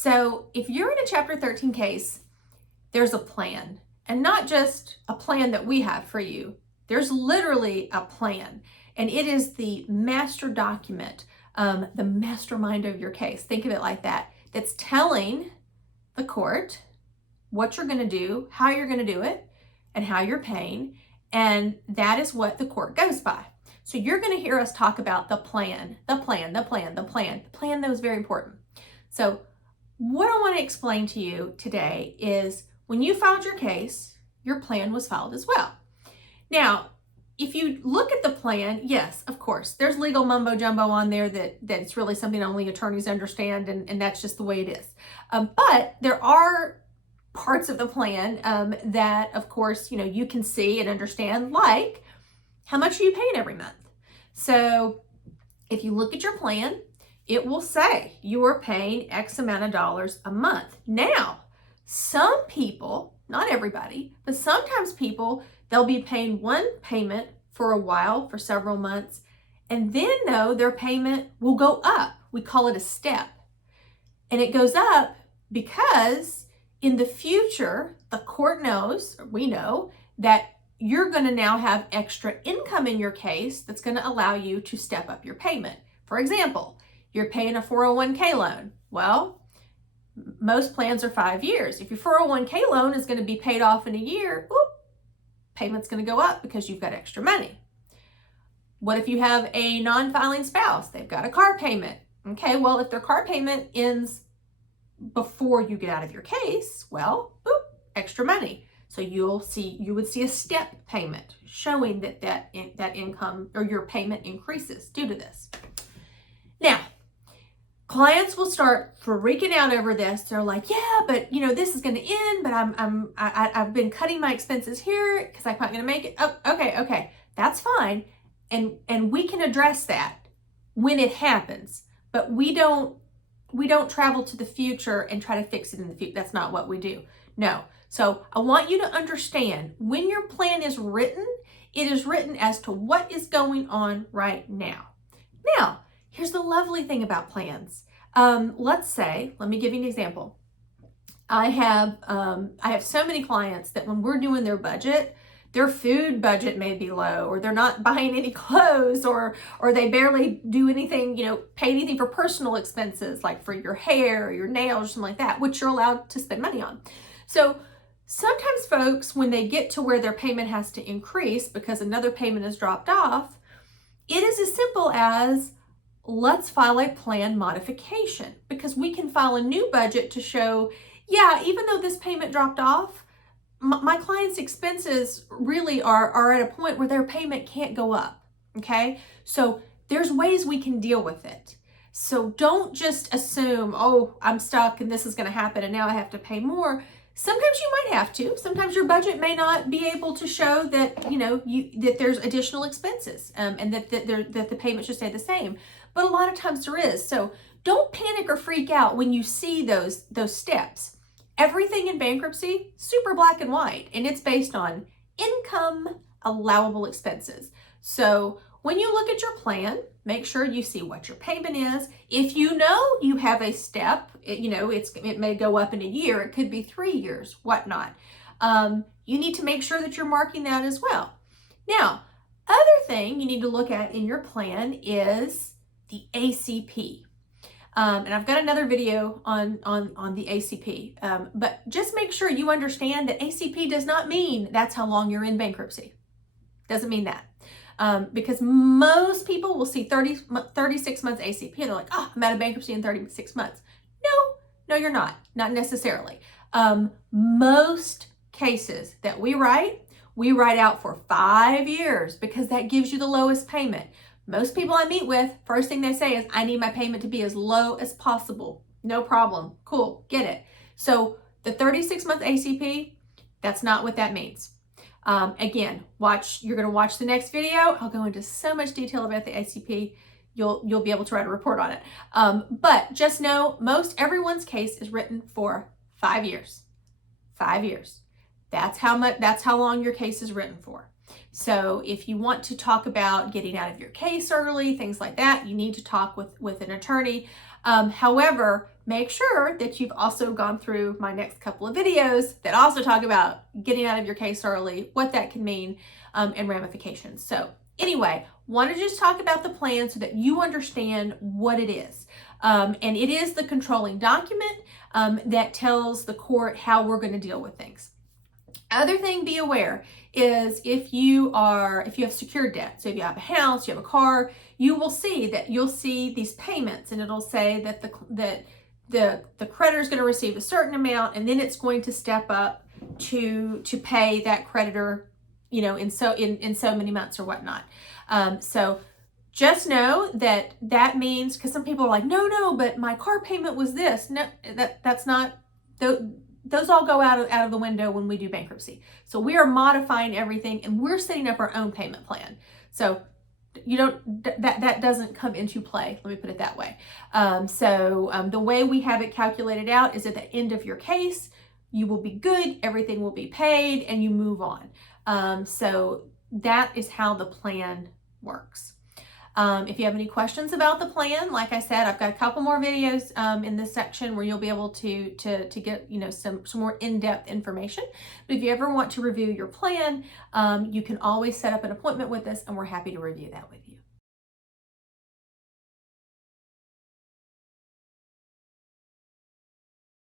So if you're in a Chapter 13 case, there's a plan, and not just a plan that we have for you. There's literally a plan, and it is the master document, the mastermind of your case. Think of it like that. That's telling the court what you're going to do, how you're going to do it, and how you're paying, and that is what the court goes by. So you're going to hear us talk about the plan. The plan, though, is very important. So what I want to explain to you today is when you filed your case, your plan was filed as well. Now, if you look at the plan, yes, of course, there's legal mumbo jumbo on there that's really something only attorneys understand, and that's just the way it is. But there are parts of the plan that, of course, you can see and understand, like how much are you paying every month. So if you look at your plan, it will say you are paying X amount of dollars a month. Now, some people, not everybody, but sometimes people, they'll be paying one payment for a while, for several months, and then though their payment will go up. We call it a step. And it goes up because in the future, the court knows, or we know, that you're going to now have extra income in your case that's going to allow you to step up your payment. For example, you're paying a 401k loan. Well, most plans are 5 years. If your 401k loan is going to be paid off in a year, payment's going to go up because you've got extra money. What if you have a non-filing spouse? They've got a car payment. Okay, well, if their car payment ends before you get out of your case, well, extra money. So you would see a step payment showing that income or your payment increases due to this. Now, clients will start freaking out over this. They're like, yeah, but this is going to end, but I've been cutting my expenses here because I'm not going to make it. Oh, okay, that's fine, and we can address that when it happens. But we don't travel to the future and try to fix it in the future. That's not what we do. No. So I want you to understand when your plan is written, it is written as to what is going on right now. Now, here's the lovely thing about plans. Let me give you an example. I have so many clients that when we're doing their budget, their food budget may be low, or they're not buying any clothes, or they barely do anything, pay anything for personal expenses, like for your hair or your nails or something like that, which you're allowed to spend money on. So sometimes folks, when they get to where their payment has to increase because another payment is dropped off, it is as simple as, let's file a plan modification, because we can file a new budget to show, yeah, even though this payment dropped off, my client's expenses really are at a point where their payment can't go up, okay? So there's ways we can deal with it. So don't just assume, oh, I'm stuck and this is gonna happen and now I have to pay more. Sometimes you might have to. Sometimes your budget may not be able to show that, that there's additional expenses and that the payment should stay the same. But a lot of times there is. So don't panic or freak out when you see those steps. Everything in bankruptcy, super black and white, and it's based on income, allowable expenses. So when you look at your plan, make sure you see what your payment is. If you have a step, it may go up in a year, it could be 3 years, whatnot. You need to make sure that you're marking that as well. Now, other thing you need to look at in your plan is the ACP. And I've got another video on the ACP, but just make sure you understand that ACP does not mean that's how long you're in bankruptcy. Doesn't mean that. Because most people will see 36 months ACP and they're like, oh, I'm out of bankruptcy in 36 months. No, you're not necessarily. Most cases that we write out for 5 years because that gives you the lowest payment. Most people I meet with, first thing they say is, I need my payment to be as low as possible. No problem. Cool. Get it. So the 36-month ACP, that's not what that means. Again, you're going to watch the next video. I'll go into so much detail about the ACP. You'll be able to write a report on it. But just know, everyone's case is written for 5 years. 5 years. That's how long your case is written for. So if you want to talk about getting out of your case early, things like that, you need to talk with an attorney. However, make sure that you've also gone through my next couple of videos that also talk about getting out of your case early, what that can mean, and ramifications. So anyway, want to just talk about the plan so that you understand what it is. And it is the controlling document that tells the court how we're going to deal with things. Other thing, be aware is if you have secured debt, so if you have a house, you have a car, you'll see these payments, and it'll say that the creditor is going to receive a certain amount, and then it's going to step up to pay that creditor, in so many months or whatnot. So just know that means, because some people are like, no, but my car payment was this. No, that's not. Those all go out of the window when we do bankruptcy. So we are modifying everything, and we're setting up our own payment plan. So that doesn't come into play. Let me put it that way. The way we have it calculated out is at the end of your case, you will be good, everything will be paid, and you move on. So that is how the plan works. If you have any questions about the plan, like I said, I've got a couple more videos in this section where you'll be able to get some more in-depth information. But if you ever want to review your plan, you can always set up an appointment with us, and we're happy to review that with you.